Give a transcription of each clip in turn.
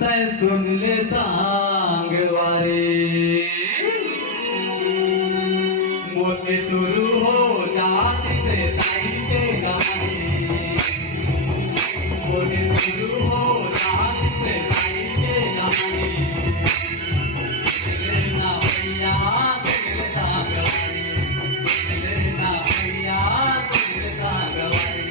तै सुन ले सांगवारी मोती शुरू हो जात से ताई के गाने मोती शुरू हो जात से ताई के गाने लेना भैया दिल सांगवारी लेना भैया दिल सांगवारी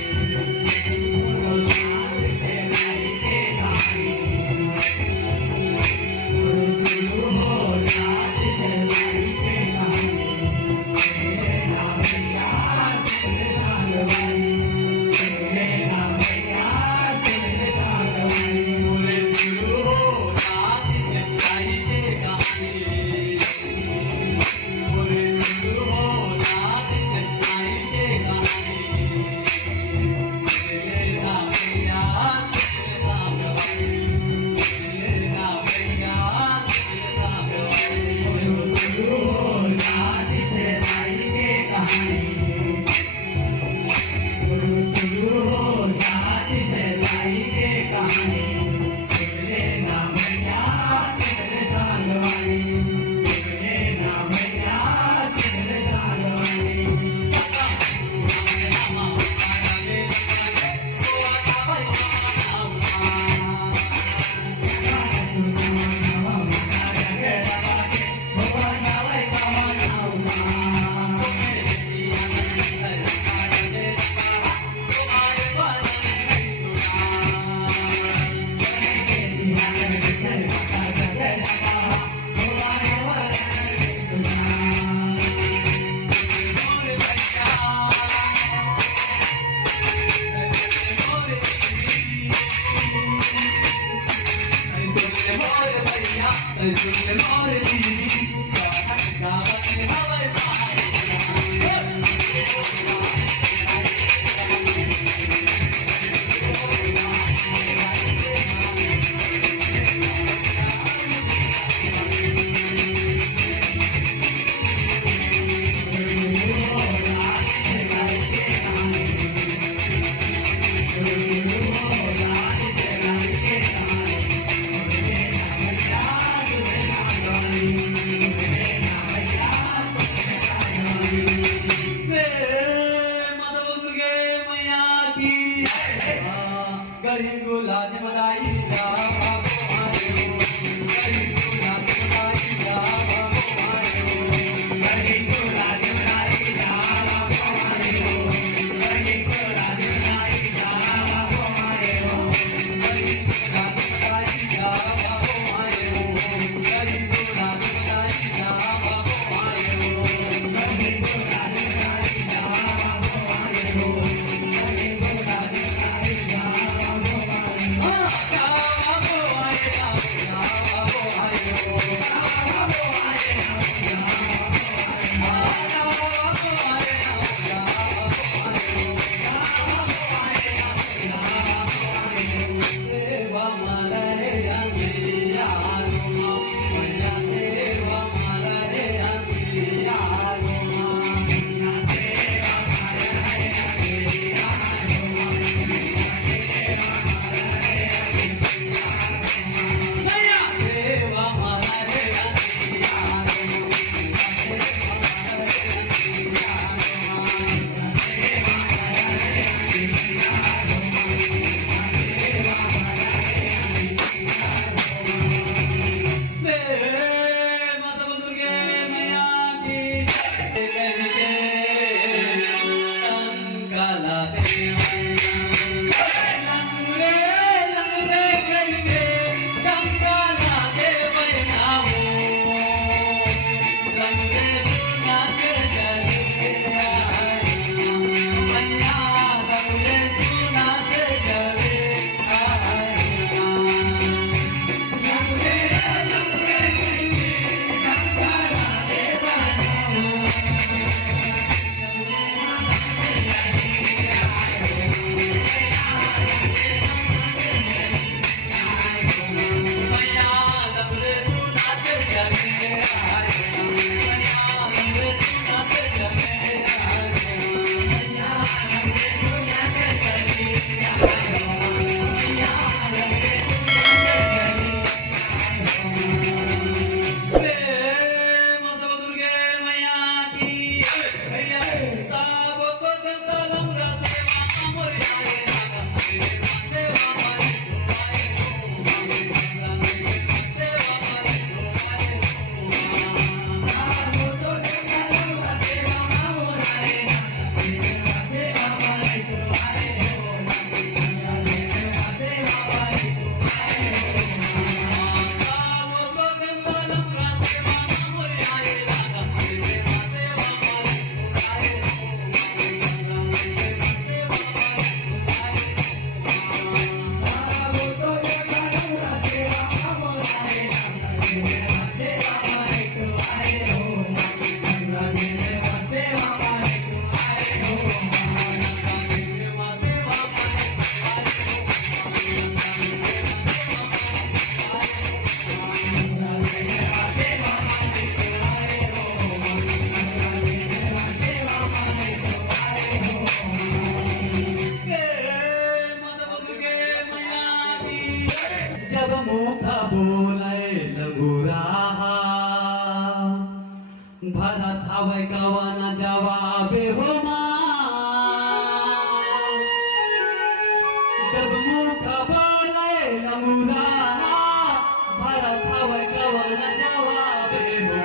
बोलाय लंगुराहा भरत हवय कवन जवाबे हो जब मुख बोलाय लंगुराहा भरत हवय कवन जवाबे हो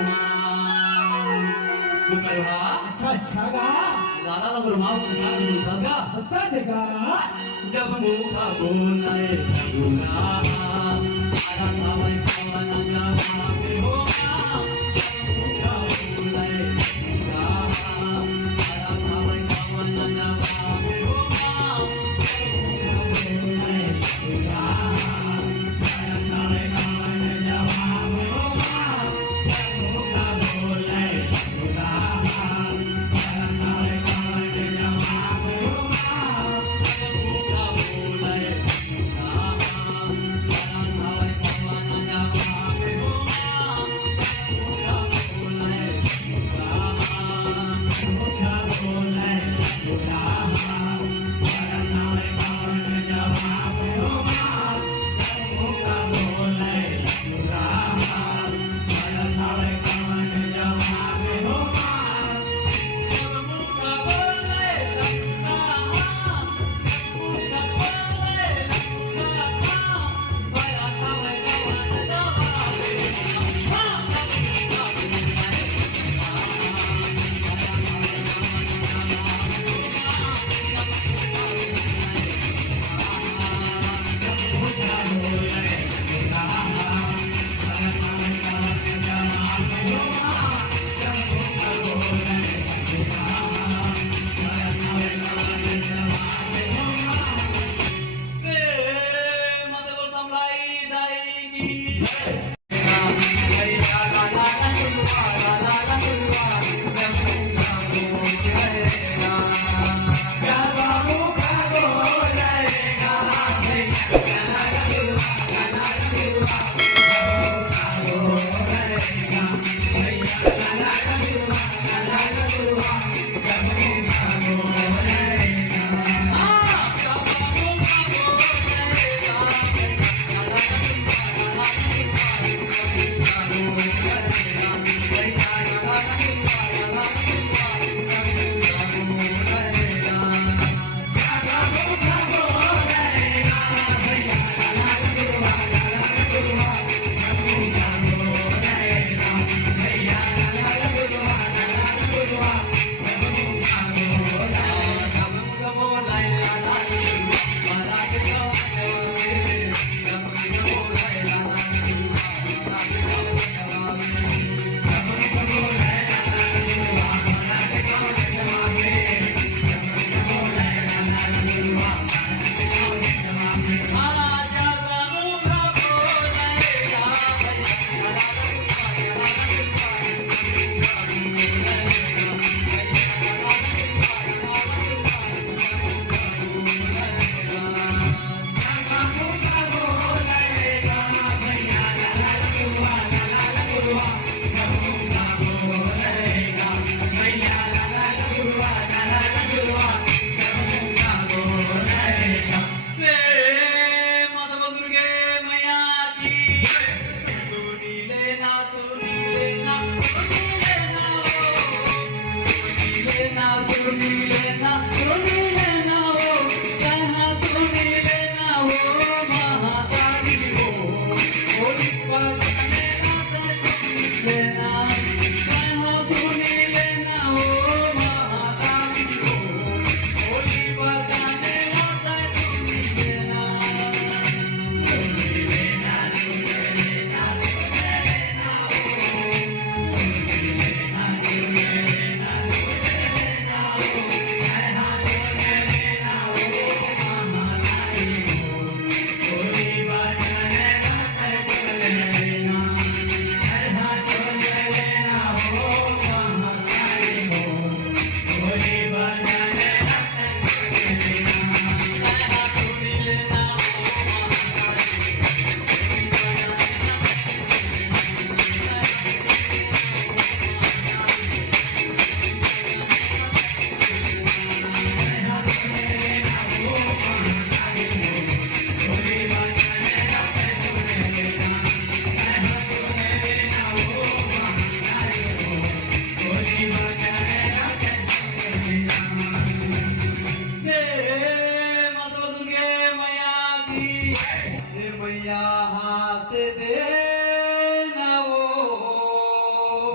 अच्छा अच्छा गा दादा गुरुमा बता देगा जब मुख बोलाय लंगुराहा भरत हवय कवन जवाबे हो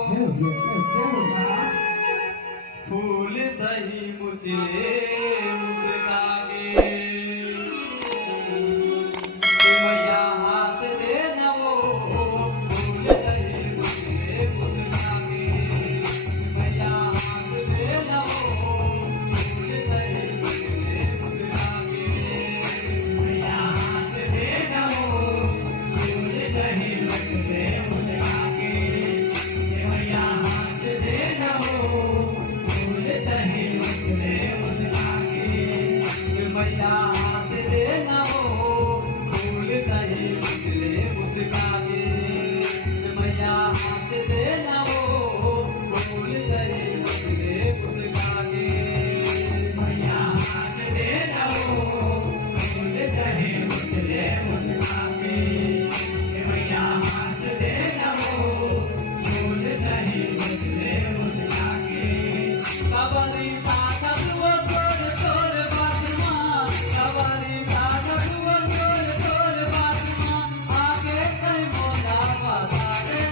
जय हो जय हो गा फूल सही मुझे मुस्का के मैया हाथ दे ना वो फूल सही मुझे मुस्का के मैया हाथ दे ना वो फूल सही मुझे मुस्का के मैया हाथ दे ना वो फूल सही मुझे मुस्का के मैया हाथ दे ना वो फूल सही मुझे मुस्का के मैया हाथ दे ना वो फूल सही मुझे मुस्का के मैया हाथ दे ना वो फूल सही मुझे मुस्का के मैया हाथ दे ना वो फूल सही मुझे मुस्का के मैया हाथ दे ना वो फूल सही मुझे मुस्का के कबरी पाता दुआ तोर तोर बातमा कबरी पाता दुआ तोर तोर बातमा आगे कई मोला बाता रे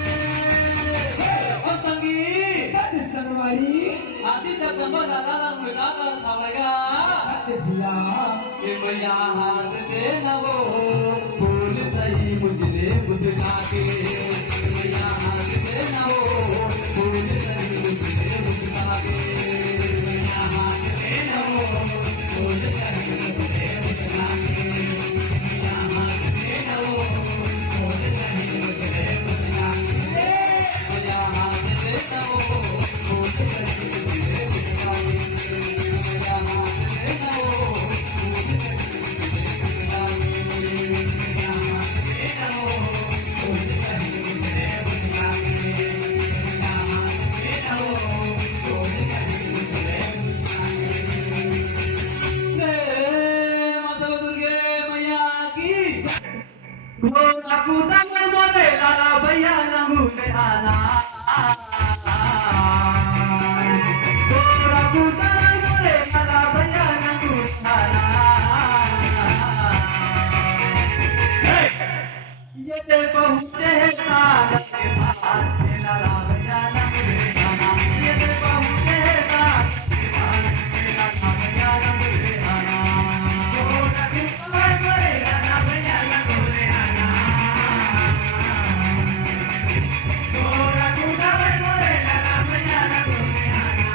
ओ संगी कद सरवारी आदि तक मोला लाला मुला का थावगा कद भिया के मैया हाथ दे ना वो फूल सही मुझे मुस्का के मैया हाथ दे ना वो फूल सही मुझे मुस्का के मैया हाथ दे ना वो फूल सही मुझे मुस्का के मैया हाथ दे ना वो फूल सही मुझे मुस्का के मैया हाथ दे ना वो फूल सही मुझे मुस्का के मैया हाथ दे ना वो फूल सही aku tangan mode lala bayana mule ana aku tangan mode lala bayana mule ana ये ते पहुंचे सागर के पास लला bayana mule ana ये ते पहुंचे सागर के पास लला bayana mule ana aku tangan mode lala bayana mule ana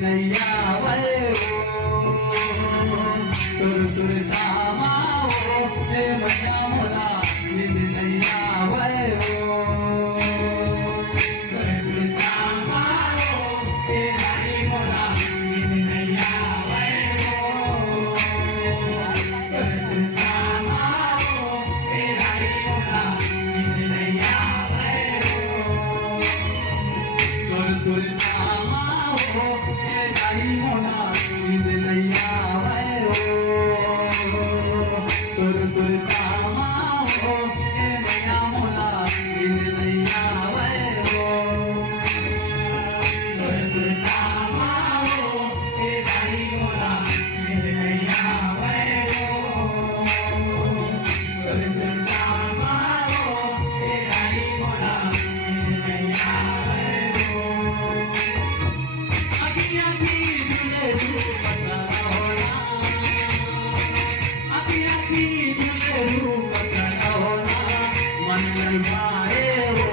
Naya, सुरतामा हो ए दाई मोना नींद नहीं आवे रो सुरतामा हो ए मैया मोना नींद नहीं आवे रो सुरतामा हो ए दाई मोना नींद नहीं आवे रो सुरतामा हो ए दाई मोना नींद नहीं आवे रो अभी अभी झूले रूप होना अभी अभी झूले रूप होना मन ललचाए हो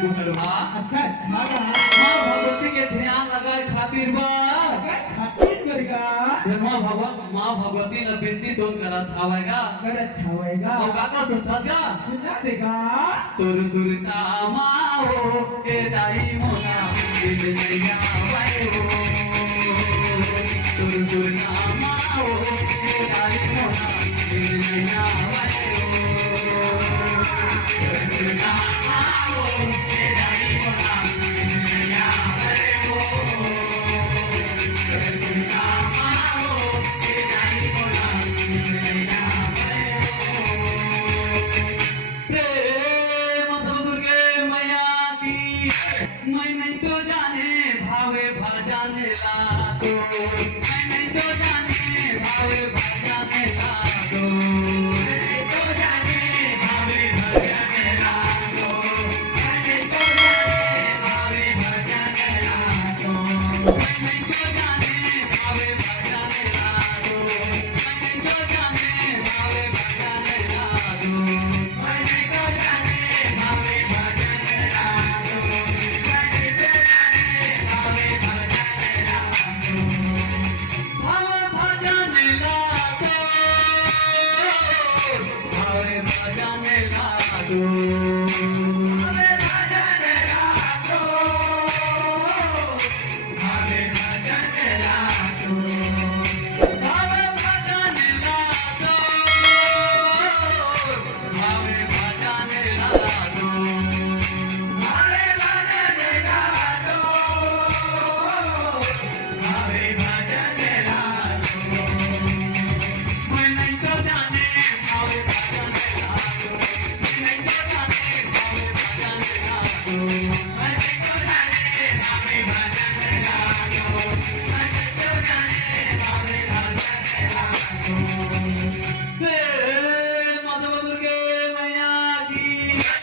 कुंडलवा अच्छा अच्छा गा माँ भगवती के ध्यान लगाए खातिर बा काय खातील बरगा ये माँ भगवती ने बिनती तोन करत हवेगा करत हवयगा और काका सुनतात का सुना देगा तोर सुरता माओ ए दाई मोना दिल नहीं आवे हो तोर सुरता माओ ए दाई मोना दिल नहीं आवे हो तोर सुरता माओ ए दाई मोना दिल नहीं आवे हो तोर सुरता माओ ए दाई मोना दिल नहीं आवे प्रेम सब दुर्गे मैया की मैं नहीं तो जाने भावे भा जाने ला